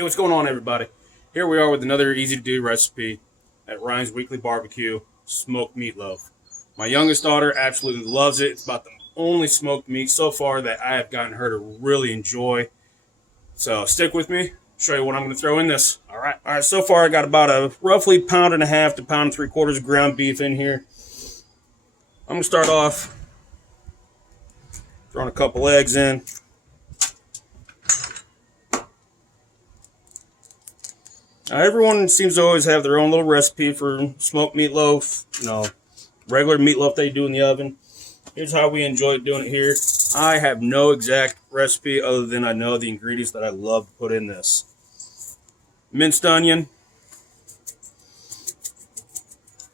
Hey, what's going on, everybody? Here we are with another easy-to-do recipe at Ryan's Weekly Barbecue, smoked meatloaf. My youngest daughter absolutely loves it. It's about the only smoked meat so far that I have gotten her to really enjoy. So stick with me. Show you what I'm going to throw in this. All right. So far I got about a roughly 1.5 to 1.75 pounds of ground beef in here. I'm going to start off throwing a couple eggs in. Now, everyone seems to always have their own little recipe for smoked meatloaf, regular meatloaf they do in the oven. Here's how we enjoy doing it here. I have no exact recipe other than I know the ingredients that I love to put in this. Minced onion.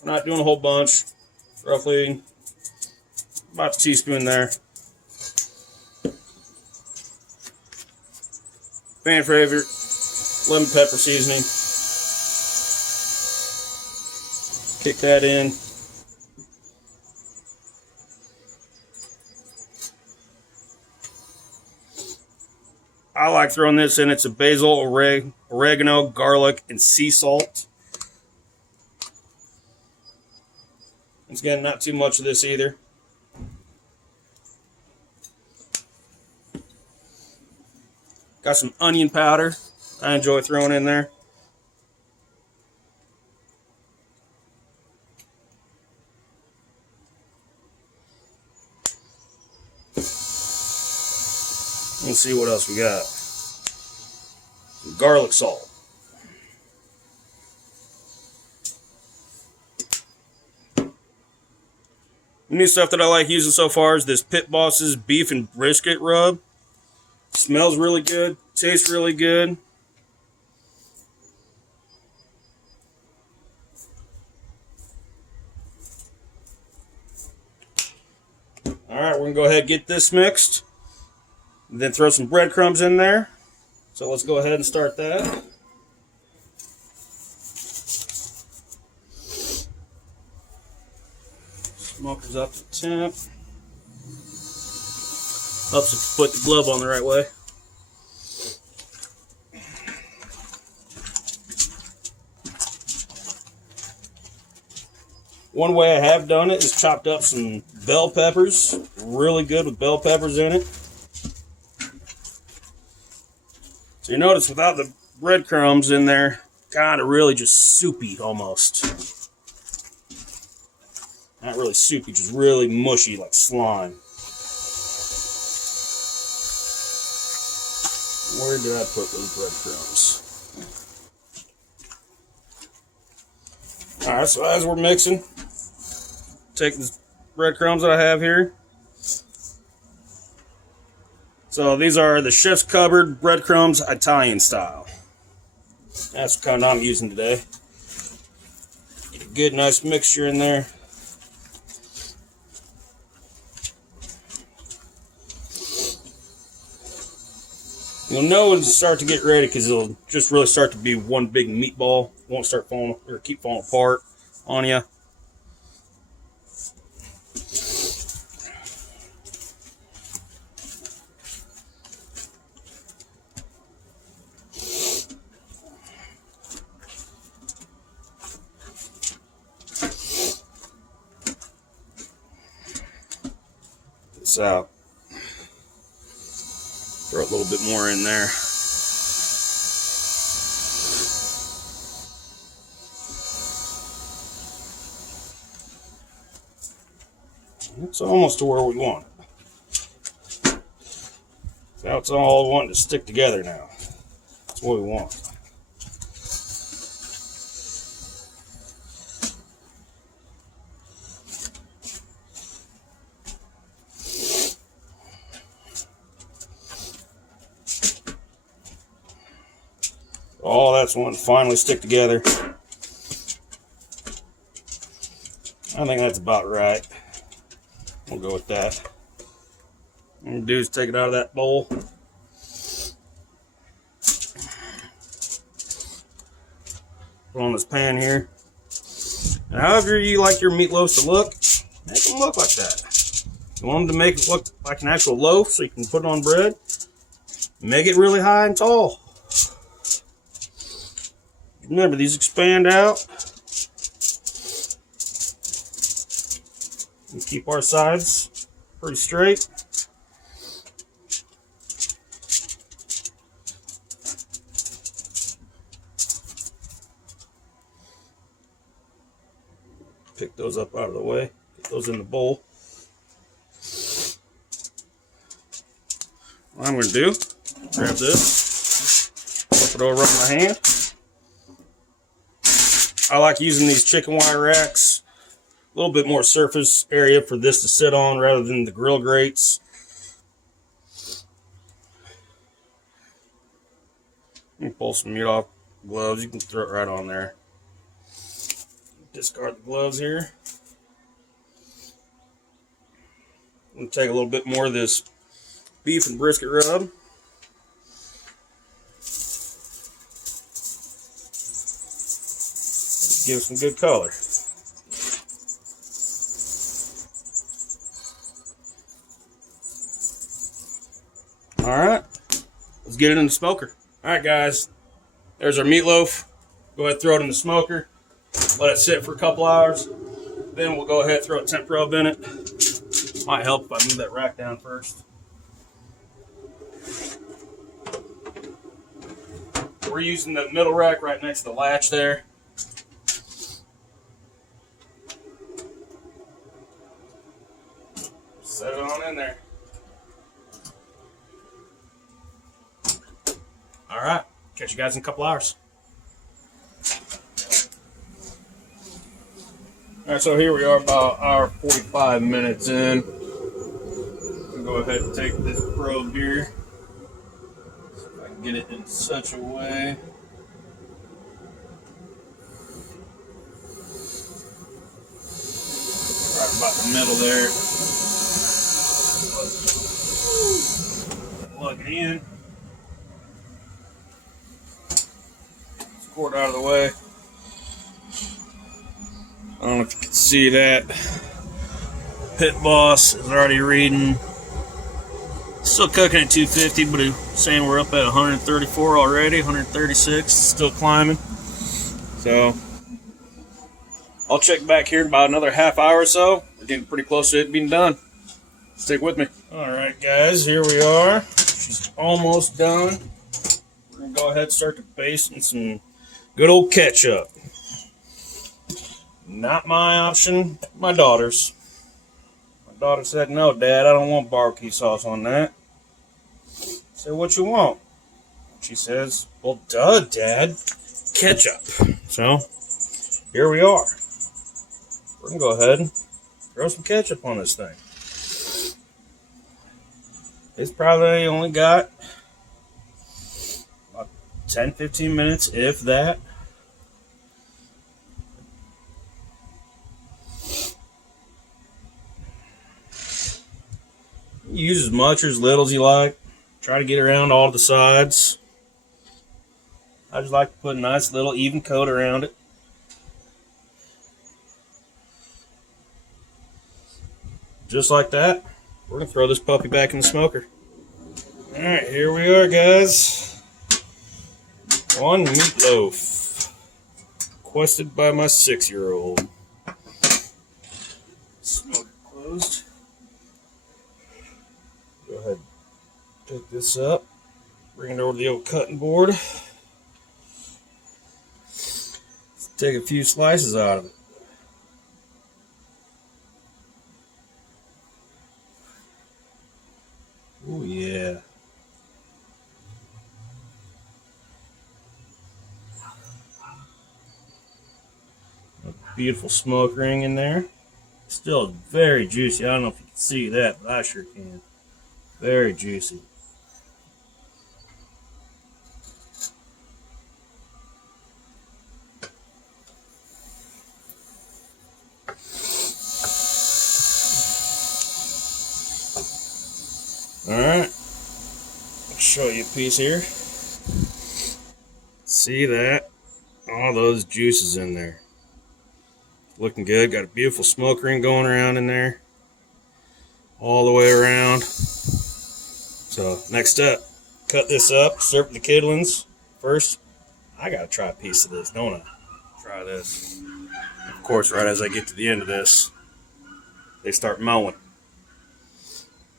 I'm not doing a whole bunch. Roughly about a teaspoon there. Fan favorite, lemon pepper seasoning. Kick that in. I like throwing this in. It's a basil, oregano, garlic, and sea salt. Once again, not too much of this either. Got some onion powder I enjoy throwing in there. Let's see what else we got. Some garlic salt. The new stuff that I like using so far is this PitBoss's beef and brisket rub. Smells really good, tastes really good. Alright, we're going to go ahead and get this mixed. Then throw some breadcrumbs in there. So let's go ahead and start that. Smoker's up to temp. Helps if you put the glove on the right way. One way I have done it is chopped up some bell peppers. Really good with bell peppers in it. So you notice without the breadcrumbs in there, kind of really just soupy almost. Not really soupy, just really mushy like slime. Where did I put those breadcrumbs? Alright, so as we're mixing, take the breadcrumbs that I have here. So these are the Chef's Cupboard breadcrumbs Italian style. That's the kind I'm using today. Get a good nice mixture in there. You'll know when to start to get ready because it'll just really start to be one big meatball. It won't start falling or keep falling apart on you. This out. Throw a little bit more in there. It's almost to where we want it. Now it's all wanting to stick together now. That's what we want. All that's wanting to finally stick together. I think that's about right. We'll go with that. What I'm going to do is take it out of that bowl. Put on this pan here. And however you like your meatloaves to look, make them look like that. You want them to make it look like an actual loaf so you can put it on bread. Make it really high and tall. Remember, these expand out. And keep our sides pretty straight. Pick those up out of the way. Get those in the bowl. What I'm going to do, grab this, flip it over on my hand. I like using these chicken wire racks. A little bit more surface area for this to sit on rather than the grill grates. You can pull some meat off gloves. You can throw it right on there. Discard the gloves here. I'm going to take a little bit more of this beef and brisket rub. Give it some good color. Alright, let's get it in the smoker. Alright guys, there's our meatloaf. Go ahead and throw it in the smoker. Let it sit for a couple hours. Then we'll go ahead and throw a temp rub in it. Might help if I move that rack down first. We're using the middle rack right next to the latch there. Set it on in there. All right, catch you guys in a couple hours. All right, so here we are about hour 45 minutes in. I'll go ahead and take this probe here. See if I can get it in such a way. Right about the middle there. Plug it in. Cord out of the way. I don't know if you can see that. PitBoss is already reading. Still cooking at 250, but he's saying we're up at 134 already, 136, still climbing. So I'll check back here in about another half hour or so. We're getting pretty close to it being done. Stick with me. Alright guys, here we are. She's almost done. We're going to go ahead and start to baste in some good old ketchup. Not my option, my daughter's. My daughter said, "No, Dad, I don't want barbecue sauce on that." I said, "What you want?" She says, "Well, duh, Dad, ketchup." So, here we are. We're going to go ahead and throw some ketchup on this thing. It's probably only got about 10-15 minutes, if that. Use as much or as little as you like. Try to get around all the sides. I just like to put a nice little even coat around it. Just like that. We're going to throw this puppy back in the smoker. Alright, here we are, guys. On Meatloaf. Requested by my 6-year-old. Smoker closed. Go ahead, pick this up, bring it over to the old cutting board. Let's take a few slices out of it. Oh yeah. A beautiful smoke ring in there. Still very juicy. I don't know if you can see that, but I sure can. Very juicy. Alright. I'll show you a piece here. See that? All those juices in there. Looking good. Got a beautiful smoke ring going around in there. All the way around. So, next up, cut this up, serve the kidlings first. I gotta try a piece of this, don't I? Try this. Of course, right as I get to the end of this, they start mowing.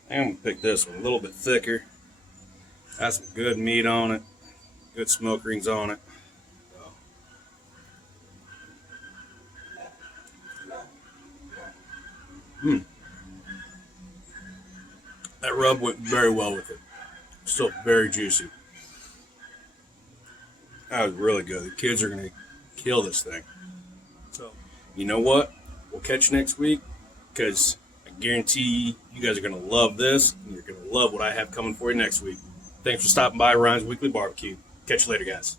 I'm gonna pick this one a little bit thicker. Got some good meat on it, good smoke rings on it. That rub went very well with it. Still very juicy. That was really good. The kids are gonna kill this thing. So, you know what? We'll catch you next week because I guarantee you guys are gonna love this and you're gonna love what I have coming for you next week. Thanks for stopping by Ryan's Weekly Barbecue. Catch you later, guys.